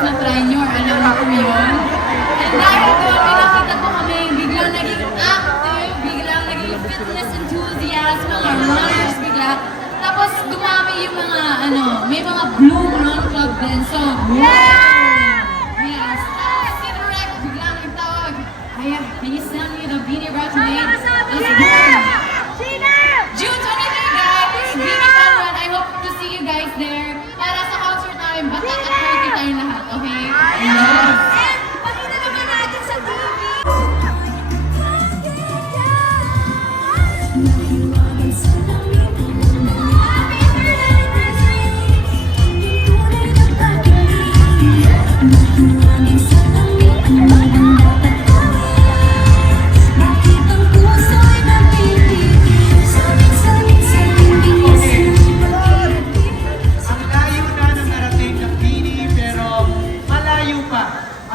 if na-try nyo or alam nyo kung yun. And dahil doon, pinakita po kami, biglang naging active, biglang naging fitness enthusiast, mga runners, bigla. Tapos dumami yung mga, may mga Bloom Run Club din. So, yes. Tapos si Direct, biglang nagtawag, can you send me the Beanie Brush made? Let's go! June 23, guys! Beanie Fun Run. I hope to see you guys there. Para sa concert namin, bata at 30 tayong lahat, okay? Yes! Pakita naman natin sa TV!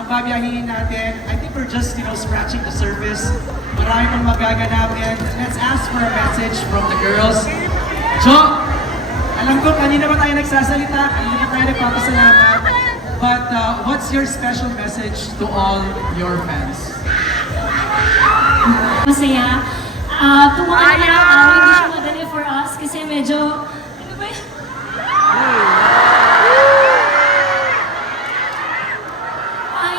Babiyahin natin. I think we're just, scratching the surface. Marami pang magaganapin. Let's ask for a message from the girls. Jo, alam ko kanina pa tayo nagsasalita, kanina pa tayo nagpapasalamat. But what's your special message to all your fans? Masaya. Tumakan na lang araw, hindi siya madali for us kasi medyo, ano ba yun?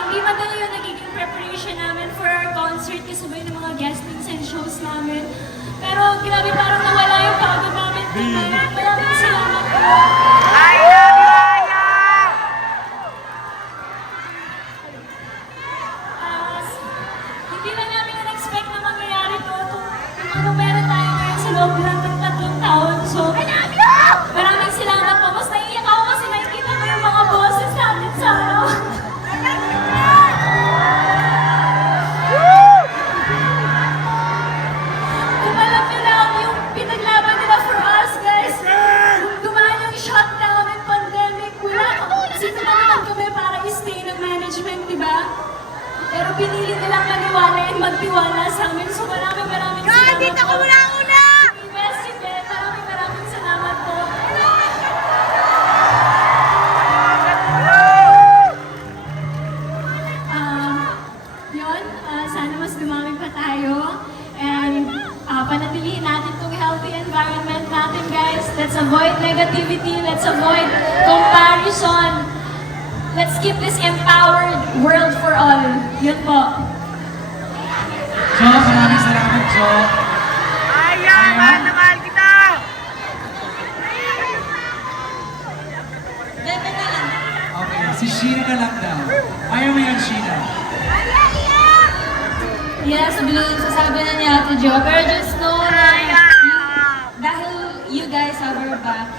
Hindi madali yung nagiging preparation namin for our concert kasabay ng mga guestings and shows namin. Pero grabe parang nawala yung pagod namin. Maraming salamat po. Hindi na namin na-expect na mangyayari to. Kung ano meron tayo ngayon sa loob lang ng 3 taon. So, maraming salamat po. Mas naiiyak ako kasi nakikita ko yung mga boses natin sa araw. Kung alam nyo lang yung pinaglaban nila for us, guys. Dumaan yung shutdown and pandemic. Sino naman kami para i-stay ng management, di ba? Pero pinili nilang maniwala and magtiwala sa amin. So maraming salamat dito ko muna una! President, maraming salamat po. Sana mas dumami pa tayo. And panatilihin natin itong healthy environment natin, guys. Let's avoid negativity. Let's avoid comparison. Let's keep this empowered world for all. Yun po. Jo, maraming salamat, Jo. Mahal na mahal kita! Okay, si Sheena na lang daw. Ayaw mo yan, Sheena. Yes, Bloom, sasabi na niya Ate Jo. Pero just know na dahil you guys have our back,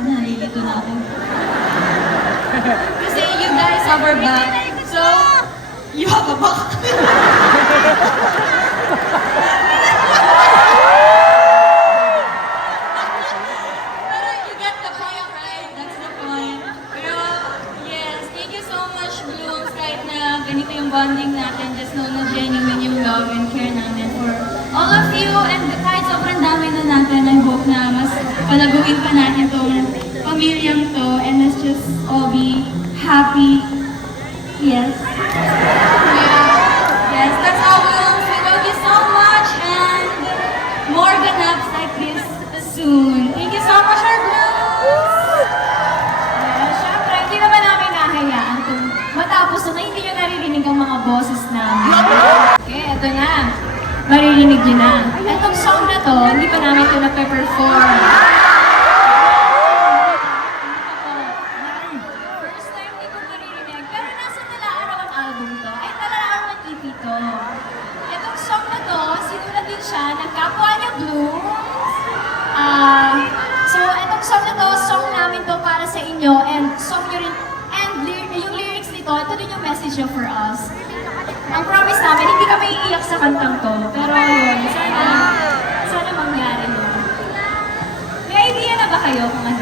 nalilito na ako. Kasi you guys have our back, so you have a back. Pero you get the point, right? That's the point. Pero yes, thank you so much, Blooms. Kahit na ganito yung bonding natin, just know na genuine yung love and care namin for all of you. And kahit sobrang dami na natin, I hope na mas palaguin pa natin itong pamilyang to. And let's just all be happy. Yes. Yes, that's all, Blooms. We love you so much. And more ganaps like this soon. Thank you so much, our Blooms. Yes, syempre, hindi naman namin nahayaan kung matapos na hindi nyo naririnig ang mga boses namin. Okay, eto na. Maririnig nyo na. Etong song na to, hindi pa namin ito na-perform. First time hindi ko maririnig. Pero nasa Nalaaraw ang album to. Ay, Nalaaraw ang EP to. Etong song na to, sinulat din siya ng kapwa niya Blooms. So, etong song na to, song namin to para sa inyo. And song nyo rin, and yung lyrics nito, ito din yung message nyo for us. Ang promise namin, hindi kami iiyak sa kantang to. Pero yun, sana mangyari yun. May idea na ba kayo kung ano?